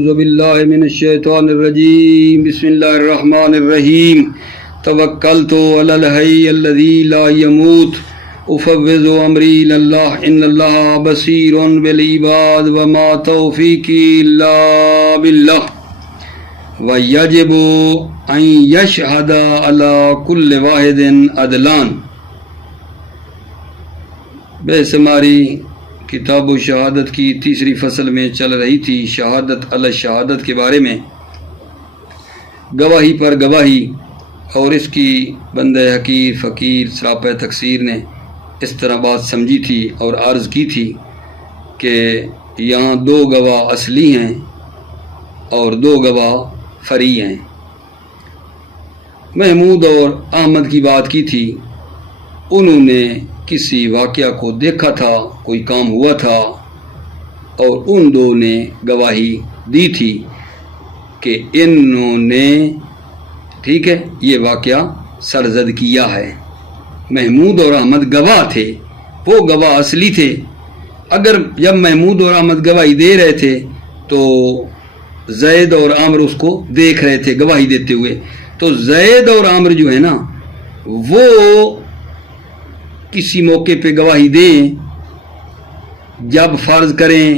اعوذ باللہ من الشیطان الرجیم بسم اللہ الرحمن الرحیم توکلت علی الحی الذی لا یموت افوض امری الی اللہ ان اللہ بصیر بالعباد وما توفیقی الا باللہ ویجب ان یشہد علی کل واحد عدلان۔ بحث ہماری کتاب و شہادت کی تیسری فصل میں چل رہی تھی، شہادت علی شہادت کے بارے میں، گواہی پر گواہی، اور اس کی بندہ حقیر فقیر سراپہ تقصیر نے اس طرح بات سمجھی تھی اور عرض کی تھی کہ یہاں دو گواہ اصلی ہیں اور دو گواہ فری ہیں۔ محمود اور احمد کی بات کی تھی، انہوں نے کسی واقعہ کو دیکھا تھا، کوئی کام ہوا تھا، اور ان دو نے گواہی دی تھی کہ انہوں نے ٹھیک ہے یہ واقعہ سرزد کیا ہے۔ محمود اور احمد گواہ تھے، وہ گواہ اصلی تھے۔ اگر جب محمود اور احمد گواہی دے رہے تھے تو زید اور عامر اس کو دیکھ رہے تھے گواہی دیتے ہوئے، تو زید اور عامر جو ہے نا وہ کسی موقع پہ گواہی دیں، جب فرض کریں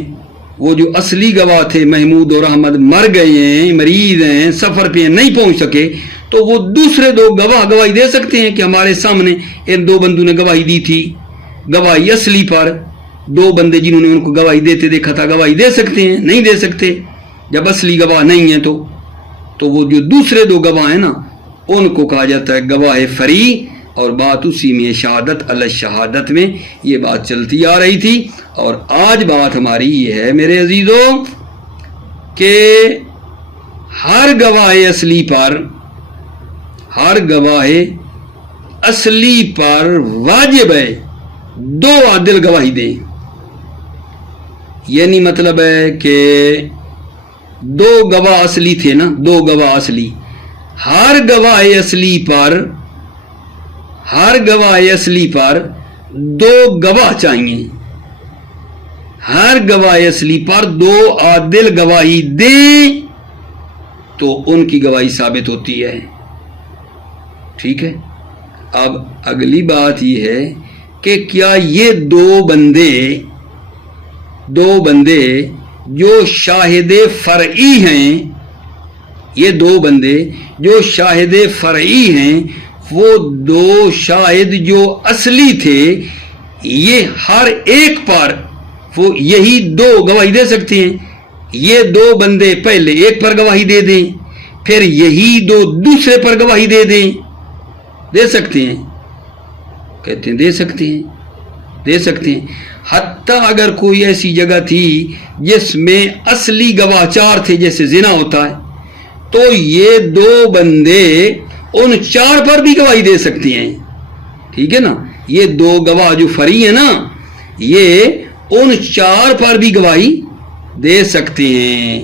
وہ جو اصلی گواہ تھے محمود اور احمد مر گئے ہیں، مریض ہیں، سفر پہ نہیں پہنچ سکے، تو وہ دوسرے دو گواہ گواہی دے سکتے ہیں کہ ہمارے سامنے ان دو بندوں نے گواہی دی تھی۔ گواہی اصلی پر دو بندے جنہوں نے ان کو گواہی دیتے دیکھا تھا گواہی دے سکتے ہیں، نہیں دے سکتے جب اصلی گواہ نہیں ہیں تو وہ جو دوسرے دو گواہ ہیں نا ان کو کہا جاتا ہے گواہ فری، اور بات اسی میں شہادت علی شہادت میں یہ بات چلتی آ رہی تھی۔ اور آج بات ہماری یہ ہے میرے عزیزوں کہ ہر گواہ اصلی پر واجب ہے دو عادل گواہی دیں، یعنی مطلب ہے کہ دو گواہ اصلی تھے نا، دو گواہ اصلی، ہر گواہ اصلی پر دو گواہ چاہیے، ہر گواہ اصلی پر دو عادل گواہی دیں تو ان کی گواہی ثابت ہوتی ہے۔ ٹھیک ہے، اب اگلی بات یہ ہے کہ کیا یہ دو بندے جو شاہد فرعی ہیں، یہ دو بندے جو شاہد فرعی ہیں، وہ دو شاہد جو اصلی تھے، یہ ہر ایک پر وہ یہی دو گواہی دے سکتے ہیں۔ یہ دو بندے پہلے ایک پر گواہی دے دیں، پھر یہی دو دوسرے پر گواہی دے سکتے ہیں، کہتے ہیں دے سکتے ہیں۔ حتیٰ اگر کوئی ایسی جگہ تھی جس میں اصلی گواہ چار تھے، جیسے زنا ہوتا ہے، تو یہ دو بندے ان چار پر بھی گواہی دے سکتے ہیں۔ ٹھیک ہے نا، یہ دو گواہ جو فری ہیں نا، یہ ان چار پر بھی گواہی دے سکتے ہیں۔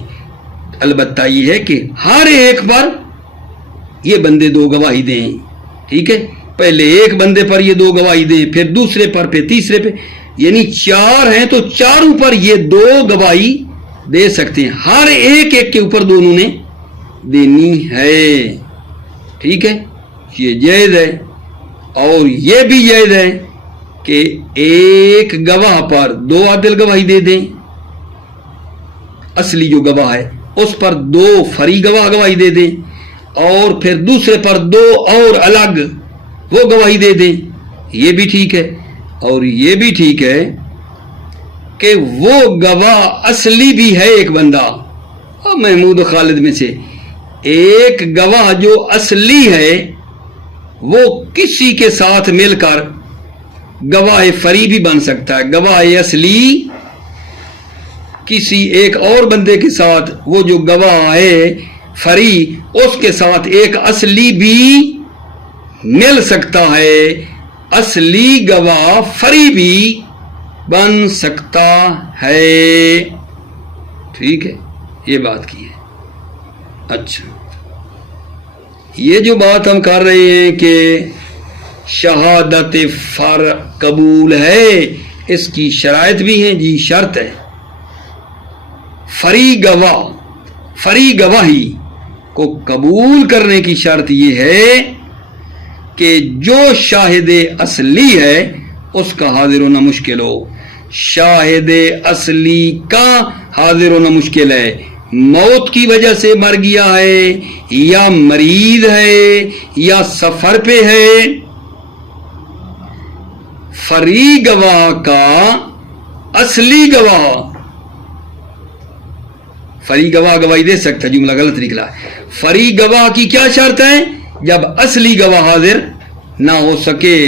البتہ یہ ہے کہ ہر ایک پر یہ بندے دو گواہی دیں۔ ٹھیک ہے، پہلے ایک بندے پر یہ دو گواہی دیں، پھر دوسرے پر، پھر تیسرے پہ، یعنی چار ہیں تو چاروں پر یہ دو گواہی دے سکتے ہیں، ہر ایک کے اوپر دونوں نے دینی ہے۔ ٹھیک ہے، یہ جائز ہے، اور یہ بھی جائز ہے کہ ایک گواہ پر دو عادل گواہی دے دیں، اصلی جو گواہ ہے اس پر دو فری گواہی دے دیں، اور پھر دوسرے پر دو اور الگ وہ گواہی دے دیں، یہ بھی ٹھیک ہے۔ اور یہ بھی ٹھیک ہے کہ وہ گواہ اصلی بھی ہے ایک بندہ، محمود خالد میں سے ایک گواہ جو اصلی ہے وہ کسی کے ساتھ مل کر گواہ فری بھی بن سکتا ہے۔ گواہ اصلی کسی ایک اور بندے کے ساتھ، وہ جو گواہ ہے فری، اس کے ساتھ ایک اصلی بھی مل سکتا ہے، اصلی گواہ فری بھی بن سکتا ہے۔ ٹھیک ہے، یہ بات کی ہے۔ اچھا، یہ جو بات ہم کر رہے ہیں کہ شہادت فر قبول ہے، اس کی شرائط بھی ہیں۔ جی شرط ہے، فری گواہ فری گواہی کو قبول کرنے کی شرط یہ ہے کہ جو شاہد اصلی ہے اس کا حاضر ہونا مشکل ہو. شاہد اصلی کا حاضر ہونا مشکل ہے، موت کی وجہ سے مر گیا ہے یا مریض ہے یا سفر پہ ہے. فری گواہ کا اصلی گواہ، فری گواہ گواہی دے سکتا، جملہ غلط نکلا. فری گواہ کی کیا شرط ہے؟ جب اصلی گواہ حاضر نہ ہو سکے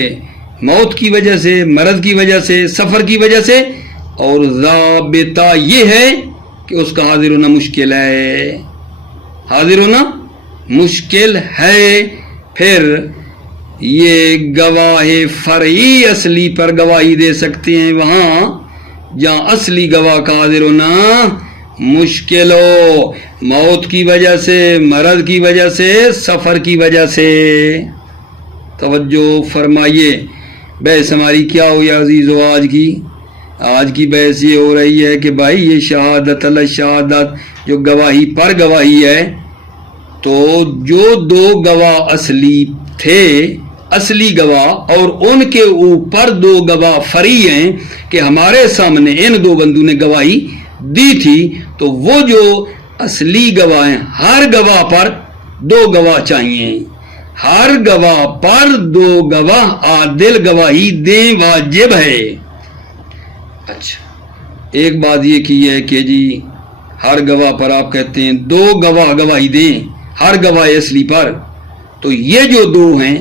موت کی وجہ سے، مرض کی وجہ سے، سفر کی وجہ سے، اور ضابطہ یہ ہے کہ اس کا حاضر ہونا مشکل ہے، حاضر ہونا مشکل ہے. پھر یہ گواہ فرعی اصلی پر گواہی دے سکتے ہیں وہاں جہاں اصلی گواہ کا حاضر ہونا مشکل ہو، موت کی وجہ سے، مرض کی وجہ سے، سفر کی وجہ سے. توجہ فرمائیے. بحث ہماری کیا ہوئی عزیزو؟ آج کی بحث یہ ہو رہی ہے کہ بھائی یہ شہادت علی شہادت جو گواہی پر گواہی ہے، تو جو دو گواہ اصلی تھے، اصلی گواہ، اور ان کے اوپر دو گواہ فری ہیں کہ ہمارے سامنے ان دو بندوں نے گواہی دی تھی، تو وہ جو اصلی گواہ ہیں ہر گواہ پر دو گواہ چاہیے، ہر گواہ پر دو گواہ عادل گواہی دیں، واجب ہے. اچھا، ایک بات یہ کی ہے کہ جی ہر گواہ پر آپ کہتے ہیں دو گواہ گواہی دیں ہر گواہ اصلی پر، تو یہ جو دو ہیں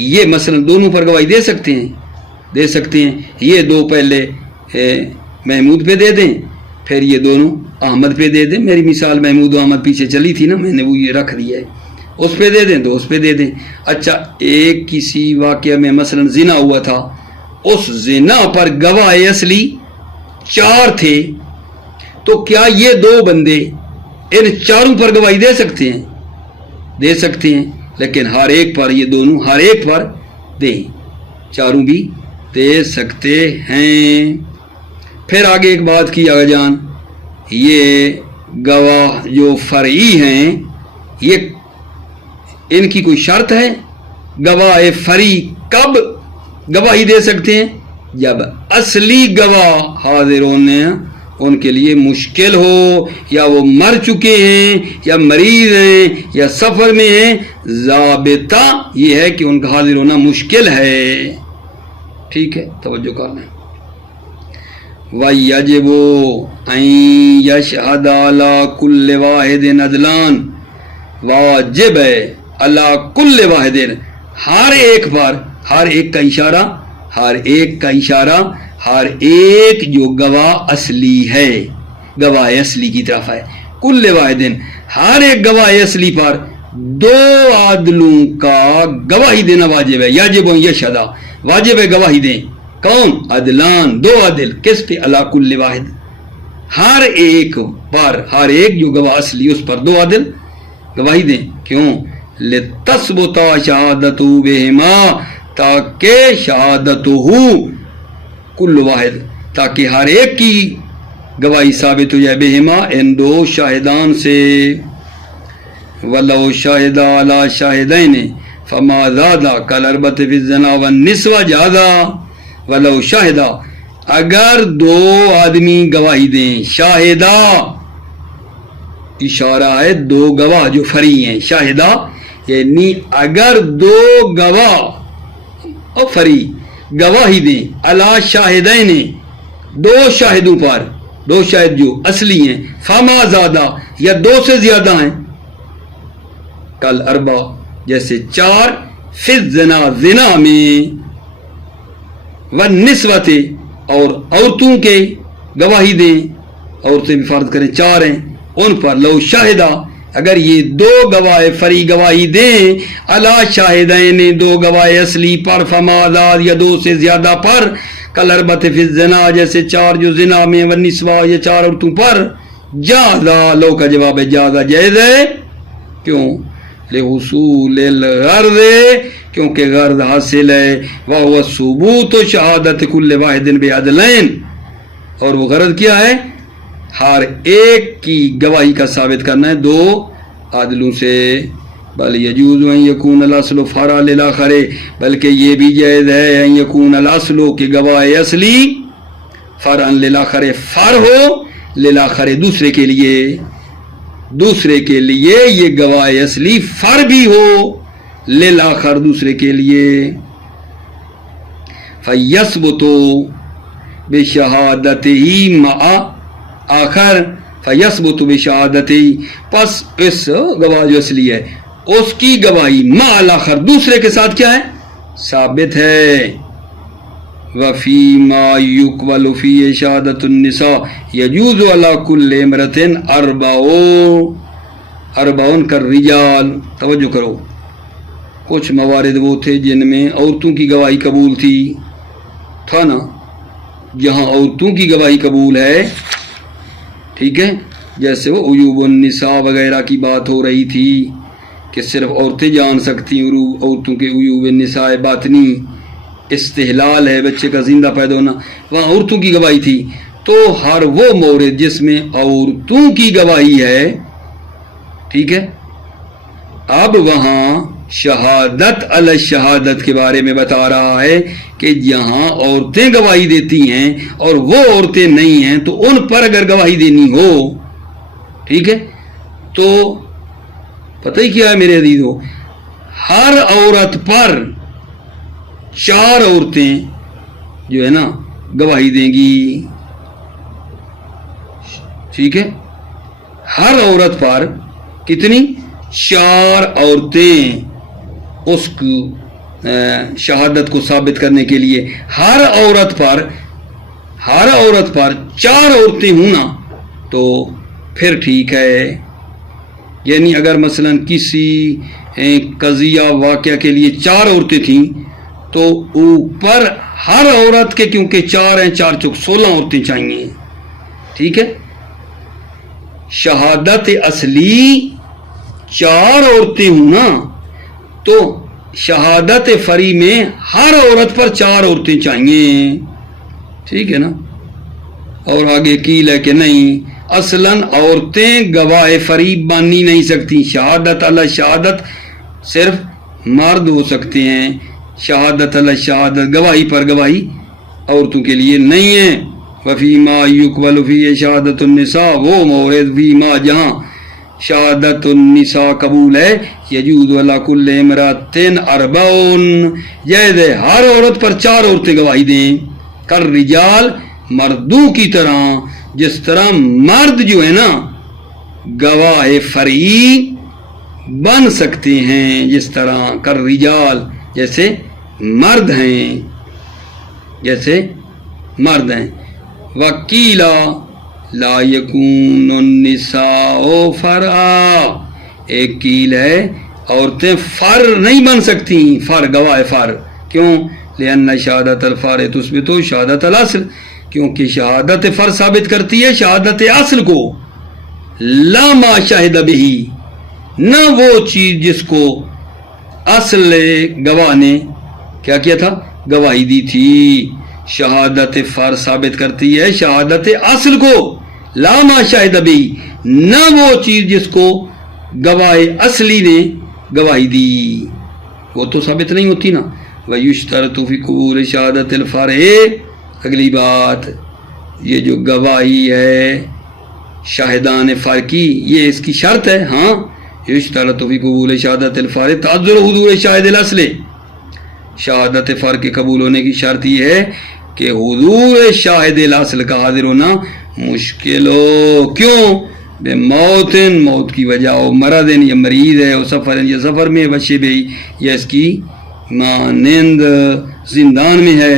یہ مثلا دونوں پر گواہی دے سکتے ہیں. یہ دو پہلے محمود پہ دے دیں، پھر یہ دونوں احمد پہ دے دیں. میری مثال محمود و احمد پیچھے چلی تھی نا، میں نے وہ یہ رکھ دیا ہے، اس پہ دے دیں تو اس پہ دے دیں. اچھا، ایک کسی واقعہ میں مثلا زنا ہوا تھا، اس زنا پر گواہ اصلی 4 تھے، تو کیا یہ دو بندے ان چاروں پر گواہی دے سکتے ہیں؟ دے سکتے ہیں، لیکن ہر ایک پر، یہ دونوں ہر ایک پر دیں، چاروں بھی دے سکتے ہیں. پھر آگے ایک بات کی آگا جان، یہ گواہ جو فرعی ہیں یہ ان کی کوئی شرط ہے؟ گواہ فری کب گواہی دے سکتے ہیں؟ جب اصلی گواہ حاضر ہونے ان کے لیے مشکل ہو، یا وہ مر چکے ہیں، یا مریض ہیں، یا سفر میں ہیں. ضابطہ یہ ہے کہ ان کا حاضر ہونا مشکل ہے. ٹھیک ہے، توجہ کر لیں. وَيَجِبُ أَن يَشْهَدَ عَلَى كُلِّ وَاحِدٍ عَدْلًا، واجب ہے علی کل واحد، ہر ایک پر، ہر ایک کا اشارہ، ہر ایک کا اشارہ، ہر ایک جو گواہ اصلی ہے، گواہ اصلی کی طرف ہے. کل واحد، ہر ایک گواہ اصلی پر دو عادلوں کا گواہی دینا واجب ہے. یجب یشہد، واجب ہے گواہی دیں. کون؟ عدلان، دو عادل. کس پہ؟ علی کل واحد، ہر ایک پر، ہر ایک جو گواہ اصلی اس پر دو عادل گواہی دیں. کیوں؟ لتثبت شہادتہ بہما، تاکہ شہادتہ کل واحد، تاکہ ہر ایک کی گواہی ثابت ہو جائے، بہما ان دو شاہدان سے. ولو شاہد علی شاہدین فما زادہ کالاربعۃ فی الزنا والنسوۃ جازا. ولو شاہدہ، اگر دو آدمی گواہی دیں، شاہدہ اشارہ ہے دو گواہ جو فری ہیں، شاہدہ یعنی اگر دو گواہ اور فری گواہی دیں، علی شاہدین، دو شاہدوں پر، دو شاہد جو اصلی ہیں، فما زادہ یا دو سے زیادہ ہیں، کل اربع جیسے 4، فی الزنا زنا میں، والنسوۃ اور عورتوں کے گواہی دیں، عورتیں بھی فرض کریں 4 ہیں ان پر. لو شاہدہ، اگر یہ دو گواہ فری گواہی دیں، علی شاہدین، دو گواہ اصلی پر، فما زاد یا دو سے زیادہ پر، کالاربعۃ فی الزنا جیسے 4 جو زنا میں، والنسوۃ یا 4 عورتوں پر، جازا، لو کا جواب ہے جازا، جائز ہے. کیوں؟ لحصول الغرض، کیونکہ غرض حاصل ہے، وہو ثبوت شہادت کل واحد بعدلین، اور وہ غرض کیا ہے؟ ہر ایک کی گواہی کا ثابت کرنا ہے دو عادلوں سے. بل یجوز ان یکون الاصل فرع للآخر، بلکہ یہ بھی جائز ہے ان یکون الاصل کہ گواہ اصلی فرعا للآخر فر ہو، للآخر دوسرے کے لیے، دوسرے کے لیے یہ گواہ اصلی فر بھی ہو للآخر دوسرے کے لیے. فیثبت بشہادتہ مع آخر، فیثبت بشہادتہ پس اس گواہ جو اصلی ہے اس کی گواہی مع آخر دوسرے کے ساتھ کیا ہے؟ ثابت ہے. وفی ما یقبل فی شہادت النساء یجوز علی کل امرۃ اربعون کالرجال. توجہ کرو، کچھ موارد وہ تھے جن میں عورتوں کی گواہی قبول تھا نا، جہاں عورتوں کی گواہی قبول ہے، ٹھیک ہے، جیسے وہ عیوب النساء وغیرہ کی بات ہو رہی تھی کہ صرف عورتیں جان سکتی ہیں عورتوں کے عیوب النساء باطنی، استحلال ہے بچے کا زندہ پیدا ہونا، وہاں عورتوں کی گواہی تھی. تو ہر وہ مورد جس میں عورتوں کی گواہی ہے، ٹھیک ہے، اب وہاں شہادت علی شہادت کے بارے میں بتا رہا ہے کہ جہاں عورتیں گواہی دیتی ہیں اور وہ عورتیں نہیں ہیں تو ان پر اگر گواہی دینی ہو، ٹھیک ہے، تو پتہ ہی کیا ہے میرے عزیزو، ہر عورت پر 4 عورتیں جو ہے نا گواہی دیں گی، ٹھیک ہے، ہر عورت پر کتنی؟ 4 عورتیں اس کو شہادت کو ثابت کرنے کے لیے. ہر عورت پر 4 عورتیں ہوں نا تو پھر ٹھیک ہے. یعنی اگر مثلا کسی قضیہ واقعہ کے لیے 4 عورتیں تھیں تو اوپر ہر عورت کے کیونکہ 4 ہیں، 4 چوک 16 عورتیں چاہیے، ٹھیک ہے. شہادت اصلی 4 عورتیں ہوں نا تو شہادت فری میں ہر عورت پر 4 عورتیں چاہیے، ٹھیک ہے نا. اور آگے قیل ہے کہ نہیں، اصلاً عورتیں گواہ فری بن ہی نہیں سکتی. شہادت علی شہادت صرف مرد ہو سکتے ہیں، شہادت علی شہادت گواہی پر گواہی عورتوں کے لیے نہیں ہے. وفی ما یقبل فی شہادت النساء، وہ مورد فی ما جہاں شہادت النساء قبول ہے، یجوز علی کل امرأۃ اربعون، جائز ہے ہر عورت پر 4 عورتیں گواہی دیں، کالرجال مردوں کی طرح، جس طرح مرد جو ہے نا گواہ فری بن سکتے ہیں، جس طرح کالرجال جیسے مرد ہیں، جیسے مرد ہیں. وکیلا لا یکون النساء فرعا، ایک قیل ہے عورتیں فر نہیں بن سکتی، فر گواہ فر، کیوں؟ لأن شہادت الفر تثبت شہادت الاصل، کیونکہ شہادت فر ثابت کرتی ہے شہادت اصل کو. لا ما شاہد بہی، نہ وہ چیز جس کو اصل گواہ نے کیا کیا تھا؟ گواہی دی تھی. شہادت فر ثابت کرتی ہے شہادت اصل کو، لا ما شاہد بہی، نہ وہ چیز جس کو گواہ اصلی نے گواہی دی، وہ تو ثابت نہیں ہوتی نا. وَيُشْتَرَطُ فِي قبول شہادت الفرع، اگلی بات، یہ جو گواہی ہے شاہدان فر کی، یہ اس کی شرط ہے. ہاں، یشترط فی قبول شہادت الفرع تعذر حضور شاہد الاصل، شہادت فر کے قبول ہونے کی شرط یہ ہے کہ حضور شاہد الاصل کا حاضر ہونا مشکل ہو. کیوں؟ بے موت، موت کی وجہ ہو، مرض یا مریض ہے، سفر یا سفر میں، وشے بھی یا اس کی مانند زندان میں ہے.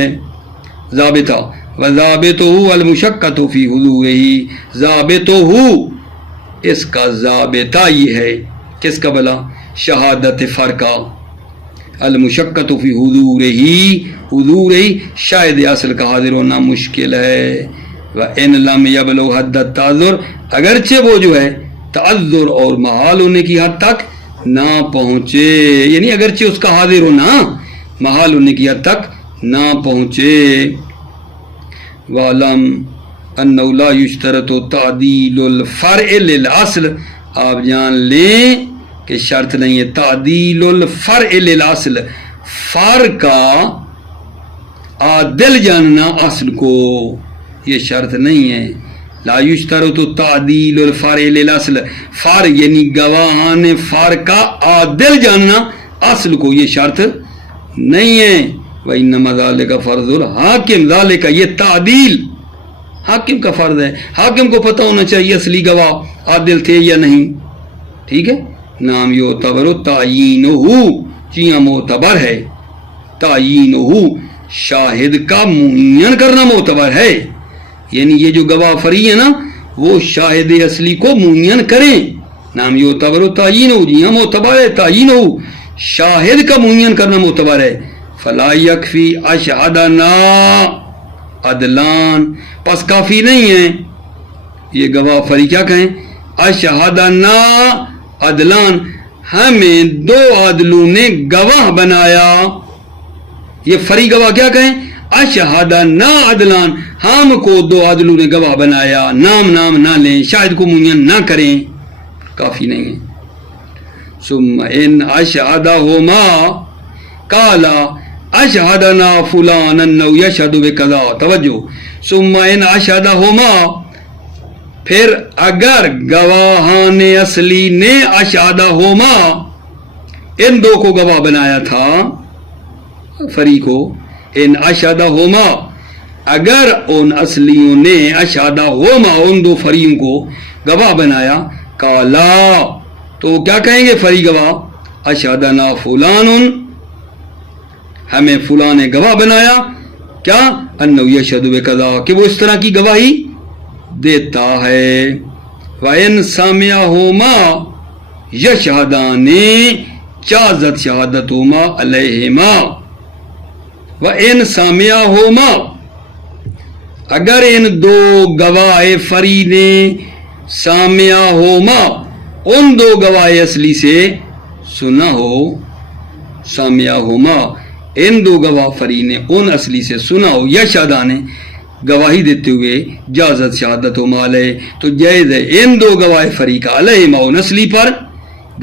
ضابطہ وضابطہ المشقۃ فی حضورہ، ضابطہ اس کا ضابطہ یہ ہے، کس کا بلا؟ شہادت فر کا. المشقۃ فی حضورہ، حضور شاہد اصل کا حاضر ہونا مشکل ہے. وَإِن لَمْ يَبْلُغْ حَدَّ التَّعَذُّرِ، اگرچہ وہ جو ہے تعذر اور محال ہونے کی حد تک نہ پہنچے، یعنی اگرچہ اس کا حاضر ہونا محال ہونے کی حد تک نہ پہنچے. وَعْلَمْ انہ لا یشترط تعدیل الفرع للاصل، آپ جان لیں کہ شرط نہیں ہے تعدیل الفرع للاصل، فرع کا عادل جاننا اصل کو، یہ شرط نہیں ہے. لا یشترط تعدیل الفرع للاصل، فرع یعنی گواہان فرع کا عادل جاننا اصل کو، یہ شرط نہیں ہے. وَإِنَّمَا ذَلِكَ فَرْضُ الْحَاكِمِ، ذَلِكَ یہ تعدیل حاکم کا فرض ہے. حاکم کو پتہ ہونا چاہیے اصلی گواہ عادل تھے یا نہیں. ٹھیک ہے. نام یعتبر تعیینہ، جی ہاں معتبر ہے. تعیینہ شاہد کا معین کرنا معتبر ہے، یعنی یہ جو گواہ فری ہے نا وہ شاہد اصلی کو معین کریں. نام یعتبر تعیینہ، جی ہاں معتبر ہے. تعیینہ شاہد کا معین کرنا معتبر ہے. فلا یکفی اشہدنا عدلان، پس کافی نہیں ہے یہ گواہ فری کیا کہیں اشہدنا عدلان، ہمیں دو عادلوں نے گواہ بنایا. یہ فری گواہ کیا کہیں اشہدنا عدلان، ہم کو دو عادلوں نے گواہ بنایا. نام نہ لیں، شاہد کو معین نہ کریں، کافی نہیں ہے. ثم ان اشہدہما قالا اشہدنا فلان انہ یشہد بکذا، توجہ. ثم ان اشہدہما، پھر اگر گواہان اصلی نے اشہدہما ان دو کو گواہ بنایا تھا فری کو، ان اشہدہما اگر ان اصلیوں نے اشہدہما ان دو فریوں کو گواہ بنایا، قالا تو کیا کہیں گے فری گواہ اشہدنا فلان، ہمیں فلاں نے گواہ بنایا کیا انہ یشہد بکذا، کہ وہ اس طرح کی گواہی دیتا ہے. وَإِن سَمِعَهُمَا يَشْهَدَانِ جَازَتْ شَهَادَتُهُمَا عَلَيْهِمَا. وَإِن سَمِعَهُمَا اگر ان دو گواہ فری نے سَمِعَهُمَا ان دو گواہ اصلی سے سنا ہو، سَمِعَهُمَا ان دو گواہ فری نے ان اصلی سے سنا ہو، یا شہداں نے گواہی دیتے ہوئے جازت شہادتہما علیہ، تو جائز ہے ان دو گواہ فری کا علیہما ان اصلی پر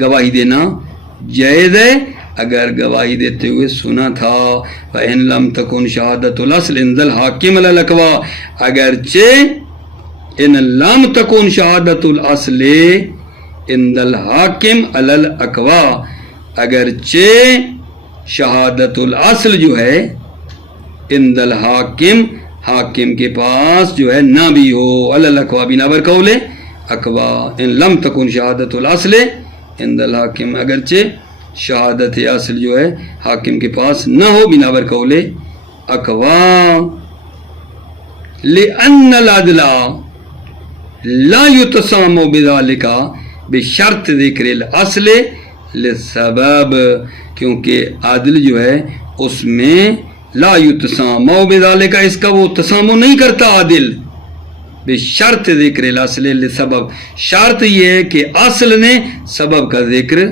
گواہی دینا جائز ہے اگر گواہی دیتے ہوئے سنا تھا. فَإِن لَمْ تَكُنْ شَهَادَةُ الْأَصْلِ عِنْدَ الْحَاكِمِ عَلَى الْأَقْوَى، اگرچہ ان لم تکن شہادت الاصل عند الحاکم علی الاقوى، اگرچہ شہادت الاصل جو ہے عند الحاکم حاکم کے پاس جو ہے نہ بھی ہو، علی الاقوى بنا بر قول اقوى. ان لم تکن شہادت الاصل عند الحاکم، اگرچہ شہادت اصل جو ہے حاکم کے پاس نہ ہو بنا بر قول اقوى. لأن العدل لا يتسام بذلك بشرط ذکر الاصل للسبب، کیونکہ عادل جو ہے اس میں لا یتسام بذلك، اس کا وہ تسامو نہیں کرتا عادل بشرط ذکر الاصل للسبب، شرط یہ ہے کہ اصل نے سبب کا ذکر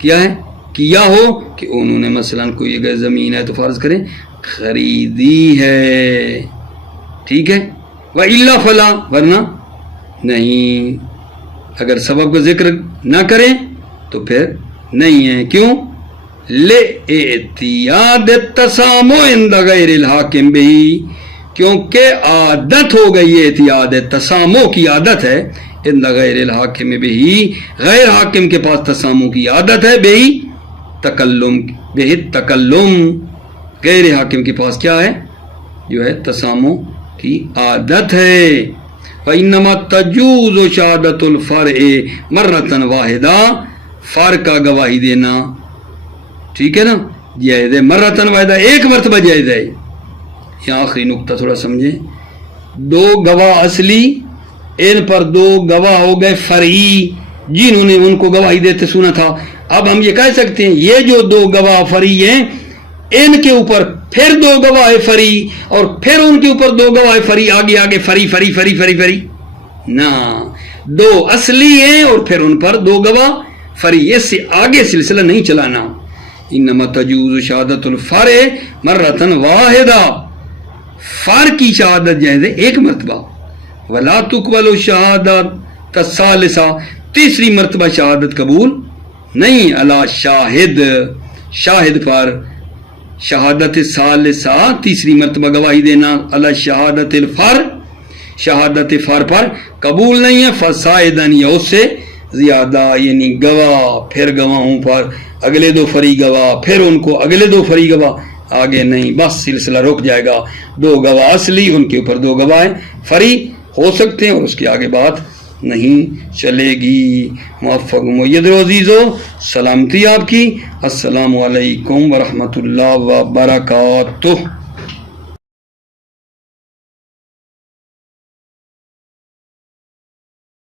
کیا ہے کیا ہو، کہ انہوں نے مثلا کوئی اگر زمین ہے تو فرض کریں خریدی ہے، ٹھیک ہے. وَإِلَّا فَلَا، ورنہ نہیں. اگر سبب کا ذکر نہ کریں تو پھر نہیں ہے. کیوں؟ لِاعْتِيَادِ التَّسَامُ عِنْدَ غَيْرِ الْحَاكِمِ بِهِ، کیونکہ عادت ہو گئی ہے، اعتیاد تسامو کی عادت ہے عند غیر الحاکم بِهِ، غیر حاکم کے پاس تسامو کی عادت ہے، بِهِ تکلم، بِهِ تکلم، غیر حاکم کے پاس کیا ہے جو ہے تسامو کی عادت ہے. فَإِنَّمَا تَجُوزُ شَهَادَةُ الْفَرْعِ مَرَّةً وَاحِدَةً، فرع کا گواہی دینا ٹھیک ہے نا جائز ہے، مرتن واحدہ ایک مرتبہ جائز ہے. یہاں آخری نقطہ تھوڑا سمجھیں. دو گواہ اصلی، ان پر دو گواہ ہو گئے فرعی جنہوں نے ان کو گواہی دیتے سنا تھا. اب ہم یہ کہہ سکتے ہیں یہ جو دو گواہ فرعی ہیں ان کے اوپر پھر دو گواہ فری اور پھر ان کے اوپر دو گواہ فری، آگے آگے free free free free free نہ، دو اصلی ہیں اور پھر ان پر دو گواہ فری، اس سے آگے سلسلہ نہیں چلانا. انما تجوز شہادت الفرع مرتن واحدہ، فرع کی شہادت جائز ہے ایک مرتبہ. ولا تقبل شہادت الثالثہ، تیسری مرتبہ شہادت قبول نہیں، علی شاہد، شاہد پر، شہادت ثالثہ تیسری مرتبہ گواہی دینا، علی شہادت الفر، شہادت فر پر قبول نہیں ہے، فسائدن یا اس سے زیادہ، یعنی گواہ پھر گواہوں پر اگلے دو فری گواہ، پھر ان کو اگلے دو فری گواہ، آگے نہیں، بس سلسلہ رک جائے گا، دو گواہ اصلی، ان کے اوپر دو گواہ فری ہو سکتے ہیں، اور اس کے آگے بات نہیں چلے گی۔ موفق مید عزیزو، سلامتی آپ کی، السلام علیکم ورحمۃ اللہ وبرکاتہ۔